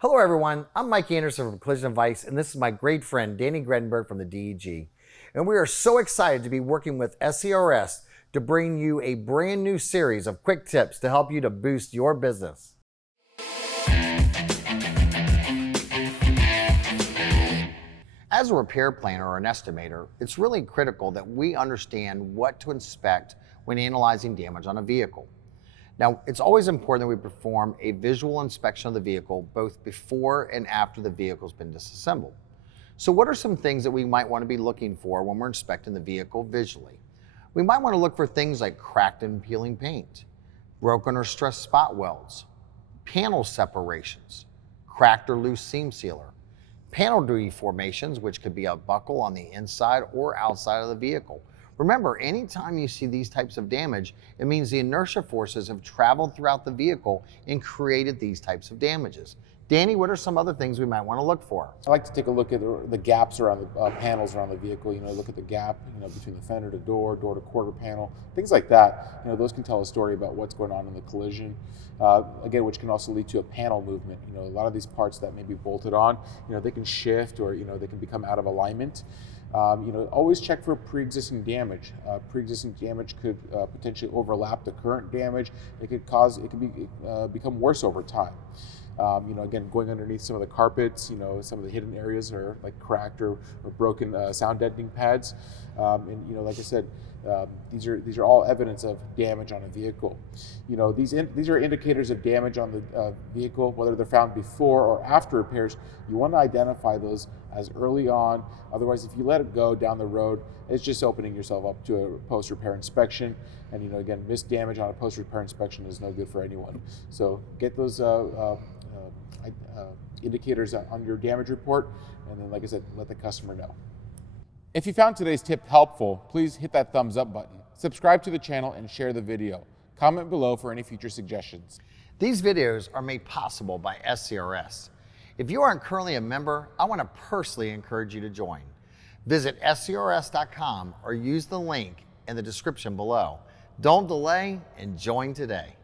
Hello everyone, I'm Mike Anderson from Collision Advice, and this is my great friend Danny Gredinberg from the DEG. And we are so excited to be working with SCRS to bring you a brand new series of quick tips to help you to boost your business. As a repair planner or an estimator, it's really critical that we understand what to inspect when analyzing damage on a vehicle. Now, it's always important that we perform a visual inspection of the vehicle both before and after the vehicle's been disassembled. So what are some things that we might want to be looking for when we're inspecting the vehicle visually? We might want to look for things like cracked and peeling paint, broken or stressed spot welds, panel separations, cracked or loose seam sealer, panel deformations, which could be a buckle on the inside or outside of the vehicle. Remember, anytime you see these types of damage, it means the inertia forces have traveled throughout the vehicle and created these types of damages. Danny, what are some other things we might want to look for? I like to take a look at the gaps around the panels around the vehicle. Look at the gap, between the fender to door, door to quarter panel, things like that. Those can tell a story about what's going on in the collision. Again, which can also lead to a panel movement. A lot of these parts that may be bolted on, they can shift or they can become out of alignment. Always check for pre-existing damage. Pre-existing damage could potentially overlap the current damage. It could become worse over time. Again, going underneath some of the carpets, some of the hidden areas are like cracked or broken sound deadening pads. Like I said, these are all evidence of damage on a vehicle. These are indicators of damage on the vehicle, whether they're found before or after repairs. You want to identify those as early on. Otherwise, if you let it go down the road, it's just opening yourself up to a post-repair inspection. And again, missed damage on a post-repair inspection is no good for anyone. So get those indicators on your damage report, and then, like I said, let the customer know. If you found today's tip helpful, please hit that thumbs up button, subscribe to the channel, and share the video. Comment below for any future suggestions. These videos are made possible by SCRS. If you aren't currently a member, I want to personally encourage you to join. Visit scrs.com or use the link in the description below. Don't delay and join today.